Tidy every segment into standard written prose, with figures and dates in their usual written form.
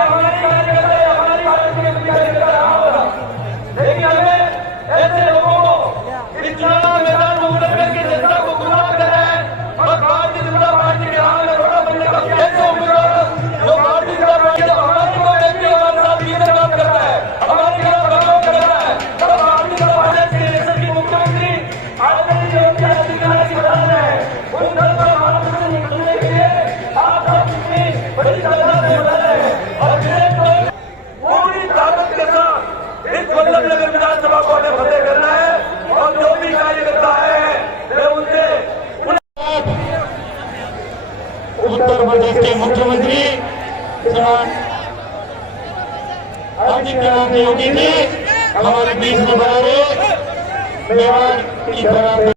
हमारी कार्यकर्ता है, हमारी भारत की कार्यकर्ता रहा होगा, लेकिन हमें ऐसे लोगों को इस चुनाव मैदान में उतर करके जनता को गुमराह कर रहा है और भारतीय जनता पार्टी के राह में रोड़ा बनने का ऐसे उम्मीदवार जो भारतीय जनता पार्टी हमारी को व्यक्ति हमारे साथ किधर काम करता है, हमारे खिलाफ बदलाव करता है, तब भारतीय जनता पार्टी के देश की मुख्यमंत्री आदरणीय योगी आदित्यनाथ जी बता रहे हैं उन दल पर भारत से निकलने के लिए आप सब इतनी बड़ी तादाद में बता रहे हैं और विशेष पूरी ताकत के साथ इस वल्लभनगर विधानसभा को हमें फतेह करना है और जो भी कार्यकर्ता है वे उनसे उत्तर प्रदेश के मुख्यमंत्री आदित्यनाथ योगी जी हमारे बीच में बना रहे मेवाड़ की तरह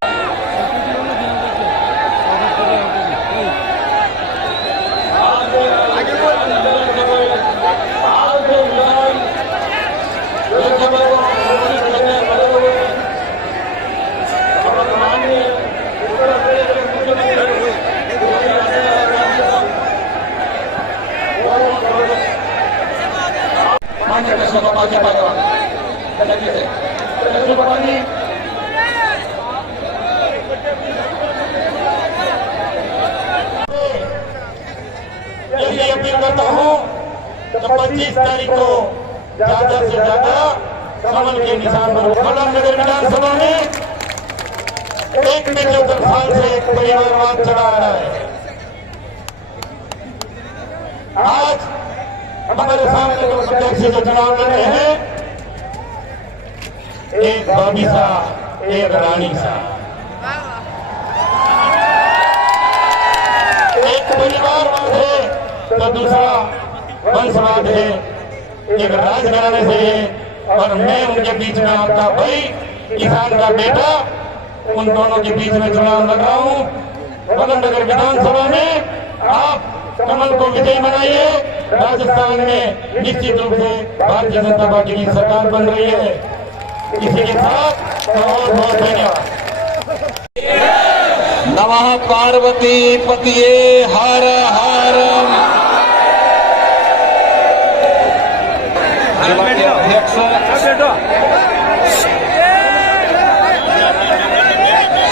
अपील करता हूँ तो 25 तारीख को ज्यादा से ज्यादा कमल के निशान पर वल्लभनगर विधानसभा में 75 साल से एक परिवारवाद चला आ रहा है। आज हमारे सामने जो प्रत्याशी जो चुनाव लड़ रहे हैं, एक बाबी सा एक रानी सा, एक परिवारवाद है तो दूसरा वंशवाद है, एक राजघराने से है और मैं उनके बीच में आपका भाई किसान का बेटा उन दोनों के बीच में चुनाव लड़ रहा हूँ। वल्लभनगर विधानसभा में आप कमल को विजयी बनाइए। राजस्थान में निश्चित रूप से भारतीय जनता पार्टी की सरकार बन रही है। इसी के साथ बहुत बहुत धन्यवाद। नमः पार्वती पतिये हर हर। जिला के अध्यक्ष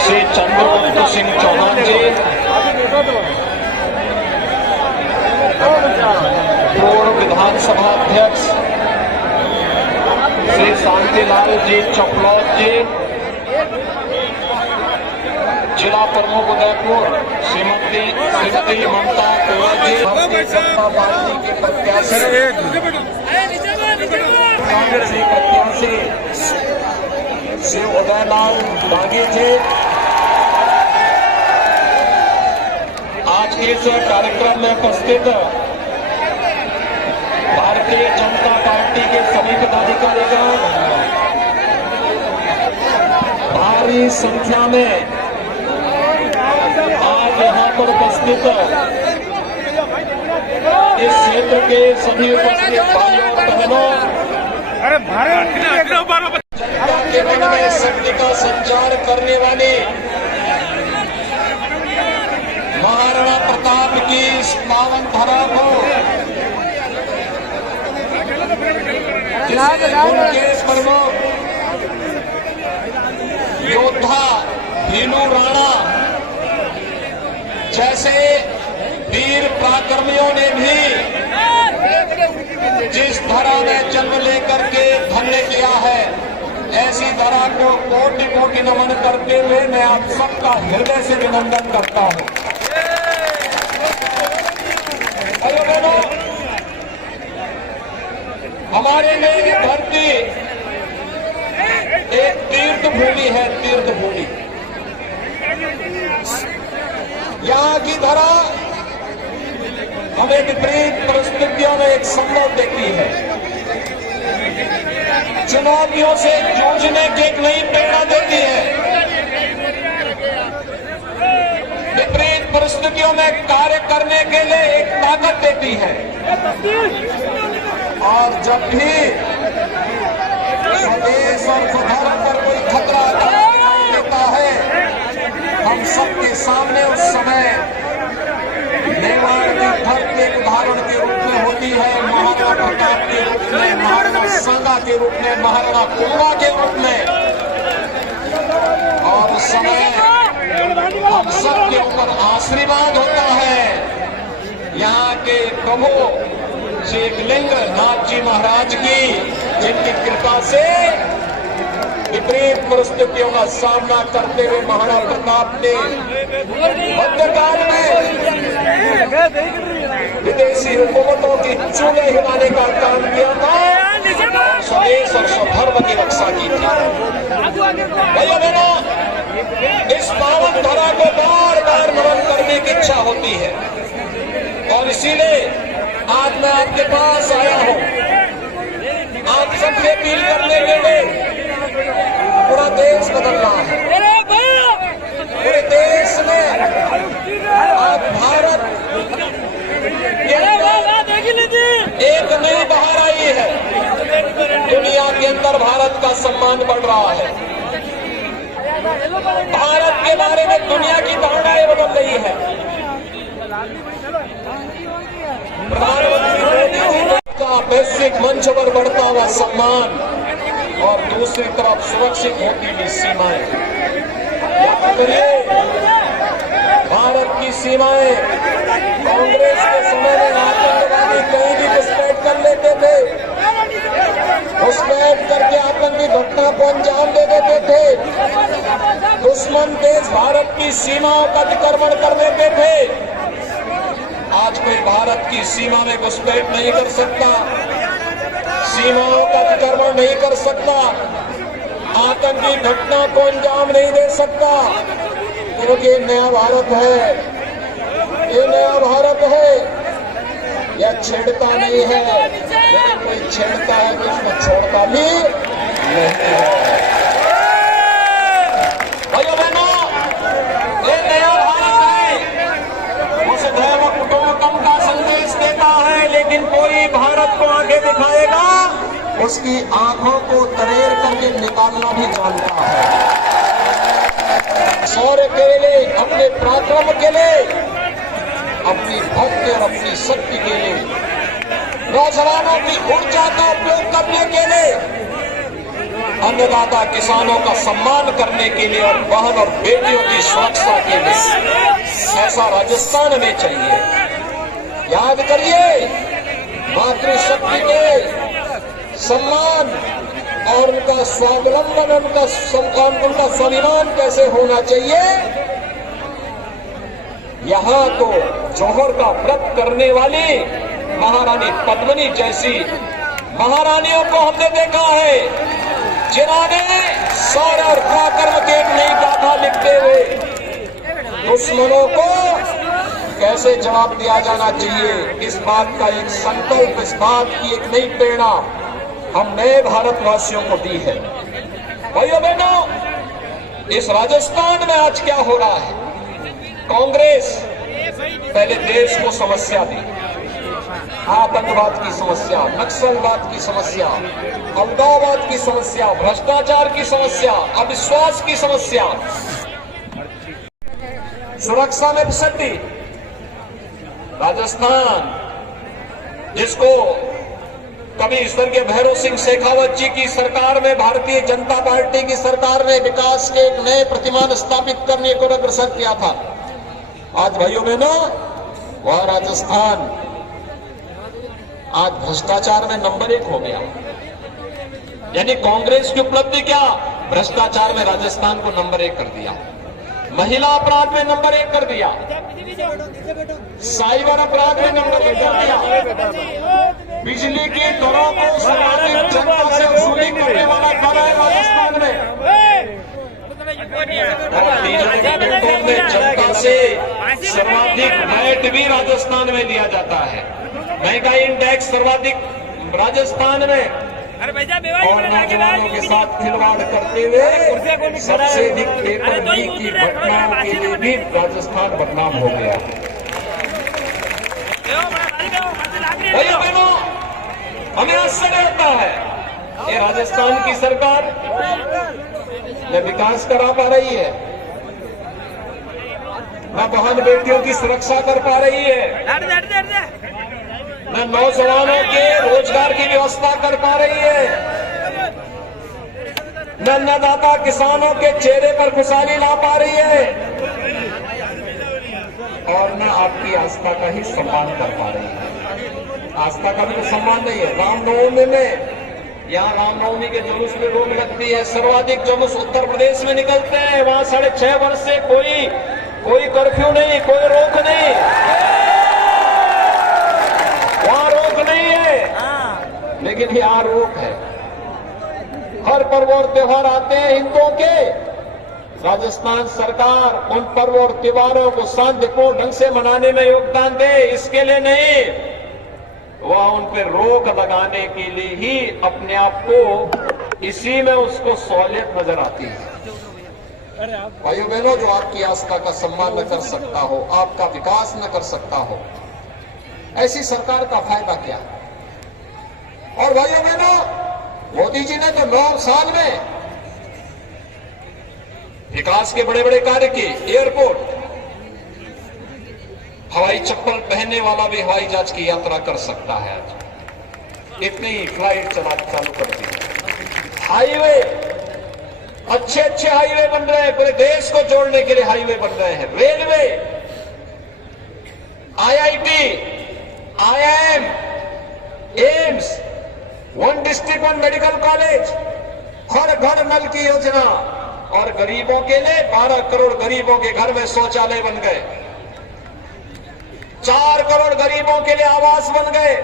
श्री चंद्रगुप्त सिंह चौहान जी, पूर्व विधानसभा अध्यक्ष श्री शांतिलाल जी चपलौत जी, जिला प्रमुख उदयपुर श्रीमती ममता कोयल जी, भारतीय जनता पार्टी के प्रत्याशी कांग्रेसी प्रत्याशी श्री उदयलाल बागी जी, आज के इस कार्यक्रम में उपस्थित भारतीय जनता पार्टी के सभी पदाधिकारीगण, भारी संख्या में आज यहाँ पर उपस्थित इस क्षेत्र के सभी उपस्थित भाइयों और बहनों, जनता के मन में शक्ति का संचार करने वाले महाराणा प्रताप की इस पावन धरा को उनके प्रमुख योद्धा भीलू राणा जैसे वीर पराक्रमियों ने भी जिस धरा में जन्म लेकर के धन्य किया है, ऐसी धरा को कोटि कोटि नमन करते हुए मैं आप सबका हृदय से अभिनंदन करता हूं। अरे बहनों, हमारे लिए ये धरती एक तीर्थ भूमि है, तीर्थ भूमि। यहाँ की धरा हमें विपरीत परिस्थितियों में एक संभव देती है, चुनौतियों से जूझने की एक नई प्रेरणा देती है, विपरीत परिस्थितियों में कार्य करने के लिए एक ताकत देती है। और जब भी स्वदेश और स्वधर्म पर कोई खतरा दिखाई देता है, हम सबके सामने उस समय मेवाड़ की धरती एक उदाहरण के रूप में होती है। महाराणा प्रताप के रूप में, महाराणा सांगा के रूप में, महाराणा कुंभा के रूप में। और उस समय हम सबके ऊपर आशीर्वाद होता है यहाँ के प्रभु श्री एकलिंग नाथ जी महाराज की, जिनकी कृपा से विपरीत परिस्थितियों का सामना करते हुए महाराणा प्रताप ने मध्यकाल में विदेशी हुकूमतों की चूल्हे हिलाने का काम किया था, स्वदेश और स्वधर्म की रक्षा की थी। भाइयों बहनों, इस पावन धरा को बार बार नमन करने की इच्छा होती है और इसीलिए आज मैं आपके पास आया हूं आप सबसे अपील करने के लिए। पूरा देश बदल रहा है, पूरे देश में आज भारत एक नई बहार आई है। दुनिया के अंदर भारत का सम्मान बढ़ रहा है। भारत के बारे में दुनिया की धारणाएं बदल रही है। प्रधानमंत्री मोदी जी का वैश्विक मंच पर बढ़ता हुआ सम्मान और दूसरी तरफ सुरक्षित होती हुई सीमाएं। याद करिए, भारत की सीमाएं कांग्रेस के समय में आतंकवादी कहीं भी घुसपैठ कर लेते थे, घुसपैठ करके आतंकी घटना को अंजाम दे देते थे। दुश्मन देश भारत की सीमाओं का अतिक्रमण कर देते थे। आज कोई भारत की सीमा में घुसपैठ नहीं कर सकता, सीमाओं का अतिक्रमण नहीं कर सकता, आतंकी घटना को अंजाम नहीं दे सकता, क्योंकि नया भारत है, ये नया भारत है। यह छेड़ता नहीं है, लेकिन कोई छेड़ता है तो उसको छोड़ता भी नहीं है। भाइयों बहनों, ये नया भारत है, वसुधैव कुटुंबकम का संदेश देता है, लेकिन कोई भारत को आगे दिखाएगा उसकी आंखों को तरेर करके निकालना भी जानता है। शौर्य के लिए, अपने पराक्रम के लिए, अपनी भक्ति और अपनी शक्ति के लिए, नौजवानों की ऊर्जा का उपयोग करने के लिए, अन्नदाता किसानों का सम्मान करने के लिए और बहन और बेटियों की सुरक्षा के लिए ऐसा राजस्थान में चाहिए। याद करिए, मातृशक्ति के सम्मान और उनका स्वावलंबन, उनका स्वाभिमान कैसे होना चाहिए। यहाँ तो जौहर का व्रत करने वाली महारानी पद्मिनी जैसी महारानियों को हमने देखा है, जिन्होंने शौर्य और पराक्रम की एक नई गाथा लिखते हुए दुश्मनों को कैसे जवाब दिया जाना चाहिए, इस बात का एक संकल्प, इस बात की एक नई प्रेरणा हम नए भारतवासियों को दी है। भाइयों बहनों, इस राजस्थान में आज क्या हो रहा है? कांग्रेस पहले देश को समस्या दी, आतंकवाद की समस्या, नक्सलवाद की समस्या, अलगाववाद की समस्या, भ्रष्टाचार की समस्या, अविश्वास की समस्या, सुरक्षा में विसंगति। राजस्थान, जिसको कभी स्वर्गीय भैरव सिंह शेखावत जी की सरकार में भारतीय जनता पार्टी की सरकार ने विकास के एक नए प्रतिमान स्थापित करने को अग्रसर किया था, आज भाइयों बहनों वह राजस्थान आज भ्रष्टाचार में नंबर 1 हो गया। यानी कांग्रेस की उपलब्धि क्या? भ्रष्टाचार में राजस्थान को नंबर 1 कर दिया, महिला अपराध में नंबर 1 कर दिया, साइबर अपराध में नंबर 1 कर दिया, बिजली की दरों को सर्वाधिक जनता से वसूली करने वाला कौन है राजस्थान में? जनता से सर्वाधिक वैट भी राजस्थान में लिया जाता है। महंगाई इंडेक्स सर्वाधिक राजस्थान में, और नौजवानों के साथ खिलवाड़ करते हुए सबसे अधिक पेपर लीक की घटनाओं के लिए भी राजस्थान बदनाम हो गया। भाइयों बहनों, हमें आश्चर्य होता है, ये राजस्थान की सरकार न विकास करा पा रही है, न बहन बेटियों की सुरक्षा कर पा रही है, न नौजवानों के रोजगार की व्यवस्था कर पा रही है, न अन्नदाता किसानों के चेहरे पर खुशहाली ला पा रही है, और न आपकी आस्था का ही सम्मान कर पा रही है। आस्था का भी तो सम्मान नहीं है। रामनवमी में, यहाँ रामनवमी के जुलूस में रोक लगती है, सर्वाधिक जुलूस उत्तर प्रदेश में निकलते हैं। वहां 6.5 वर्ष से कोई कर्फ्यू नहीं, कोई रोक नहीं, वहां रोक नहीं है, लेकिन यहाँ रोक है। हर पर्व और त्योहार आते हैं हिंदुओं के, राजस्थान सरकार उन पर्व और त्योहारों को शांतिपूर्ण ढंग से मनाने में योगदान दे, इसके लिए नहीं, वह उन पर रोक लगाने के लिए ही अपने आप को इसी में उसको सहूलियत नजर आती है। भाइयों बहनों, जो आपकी आस्था का सम्मान न कर सकता हो, आपका विकास न कर सकता हो, ऐसी सरकार का फायदा क्या? और भाइयों बहनों, मोदी जी ने तो 9 साल में विकास के बड़े बड़े कार्य किए। एयरपोर्ट, हवाई चप्पल पहनने वाला भी हवाई जहाज की यात्रा कर सकता है आज, इतनी फ्लाइट चालू कर दी। हाईवे, अच्छे हाईवे बन रहे हैं, पूरे देश को जोड़ने के लिए हाईवे बन रहे हैं। Railway, IIT, IIM, AIIMS, 1 district 1 medical college, हर घर नल की योजना, और गरीबों के लिए 12 करोड़ गरीबों के घर में शौचालय बन गए, 4 करोड़ गरीबों के लिए आवास बन गए,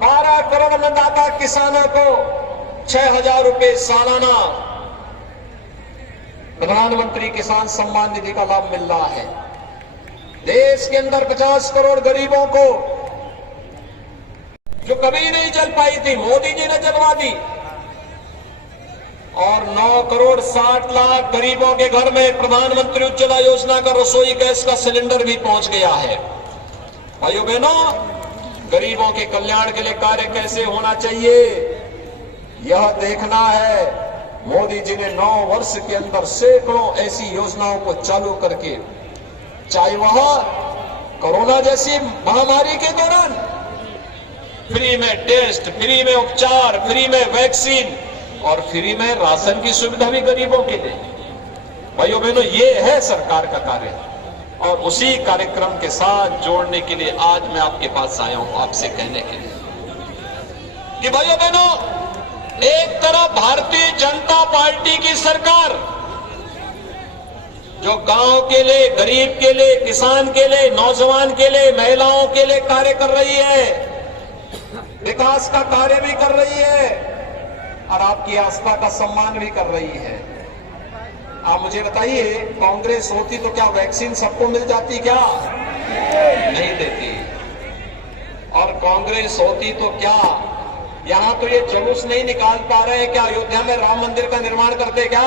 12 करोड़ अन्नदाता किसानों को 6,000 रुपए सालाना प्रधानमंत्री किसान सम्मान निधि का लाभ मिल रहा है। देश के अंदर 50 करोड़ गरीबों को, जो कभी नहीं जल पाई थी, मोदी जी ने जलवा दी, और 9 करोड़ 60 लाख गरीबों के घर में प्रधानमंत्री उज्ज्वला योजना का रसोई गैस का सिलेंडर भी पहुंच गया है। भाइयों बहनों, गरीबों के कल्याण के लिए कार्य कैसे होना चाहिए, यह देखना है। मोदी जी ने 9 वर्ष के अंदर सैकड़ों ऐसी योजनाओं को चालू करके, चाहे वह कोरोना जैसी महामारी के दौरान फ्री में टेस्ट, फ्री में उपचार, फ्री में वैक्सीन और फ्री में राशन की सुविधा भी गरीबों के लिए। भाइयों बहनों, ये है सरकार का कार्य, और उसी कार्यक्रम के साथ जोड़ने के लिए आज मैं आपके पास आया हूं, आपसे कहने के लिए कि भाइयों बहनों, एक तरफ भारतीय जनता पार्टी की सरकार जो गांव के लिए, गरीब के लिए, किसान के लिए, नौजवान के लिए, महिलाओं के लिए कार्य कर रही है, विकास का कार्य भी कर रही है, और आपकी आस्था का सम्मान भी कर रही है। आप मुझे बताइए, कांग्रेस होती तो क्या वैक्सीन सबको मिल जाती? क्या नहीं देती। और कांग्रेस होती तो क्या यहां तो ये जुलूस नहीं निकाल पा रहे हैं? क्या अयोध्या में राम मंदिर का निर्माण करते? क्या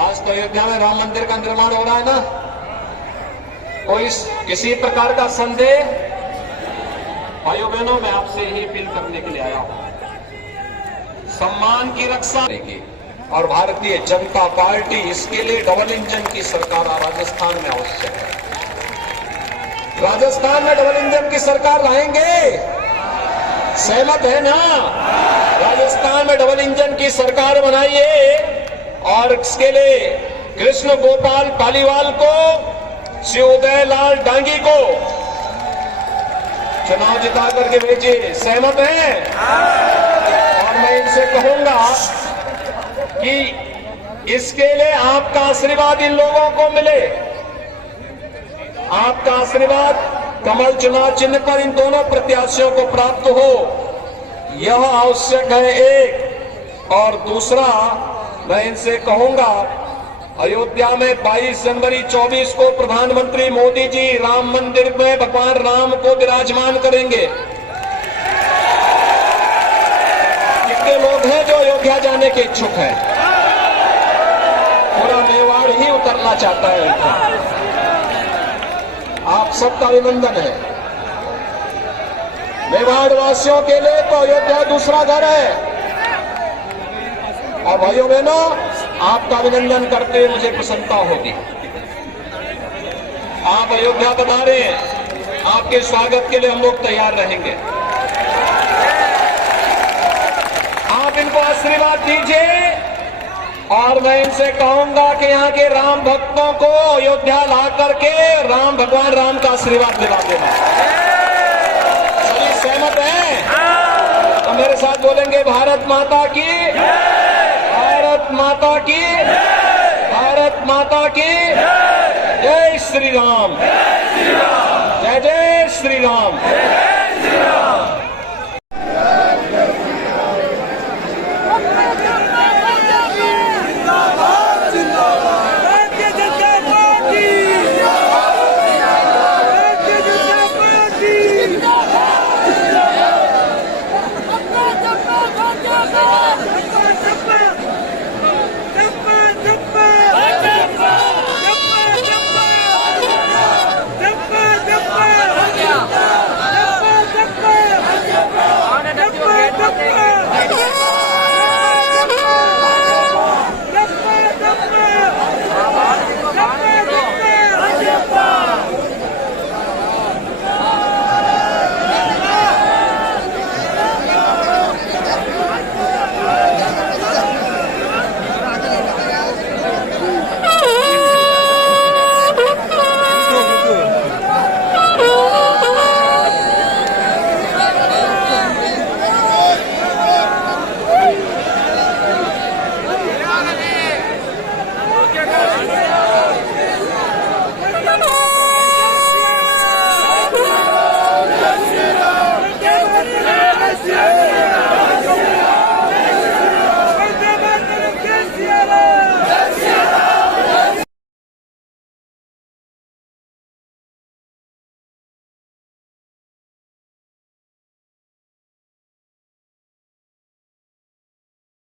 आज तो अयोध्या में राम मंदिर का निर्माण हो रहा है ना? कोई किसी प्रकार का संदेह? भाइयों बहनों, मैं आपसे यही अपील करने के लिए आया हूं, सम्मान की रक्षा करेगी, और भारतीय जनता पार्टी इसके लिए डबल इंजन की सरकार राजस्थान में आवश्यक है। राजस्थान में डबल इंजन की सरकार लाएंगे, सहमत है ना? राजस्थान में डबल इंजन की सरकार बनाइए, और इसके लिए कृष्ण गोपाल पालीवाल को, श्री उदय लाल डांगी को चुनाव जिता करके भेजिए। सहमत हैं? और मैं इनसे कहूंगा कि इसके लिए आपका आशीर्वाद इन लोगों को मिले, आपका आशीर्वाद कमल चुनाव चिन्ह पर इन दोनों प्रत्याशियों को प्राप्त हो, यह आवश्यक है एक। और दूसरा, मैं इनसे कहूंगा, अयोध्या में 22 जनवरी 24 को प्रधानमंत्री मोदी जी राम मंदिर में भगवान राम को विराजमान करेंगे। कितने लोग हैं जो अयोध्या जाने के इच्छुक हैं? पूरा मेवाड़ ही उतरना चाहता है। आप सबका अभिनंदन है। मेवाड़ वासियों के लिए तो अयोध्या दूसरा घर है। और भाइयों बहनों, आपका अभिनंदन करते हुए मुझे प्रसन्नता होगी। आप अयोध्या बना रहे हैं, आपके स्वागत के लिए हम लोग तैयार रहेंगे। आप इनको आशीर्वाद दीजिए और मैं इनसे कहूंगा कि यहाँ के राम भक्तों को अयोध्या ला करके राम भगवान राम का आशीर्वाद दिला देना। सभी सहमत हैं? तो मेरे साथ बोलेंगे भारत माता की, भारत माता की, भारत माता की जय श्री राम, जय जय श्री राम।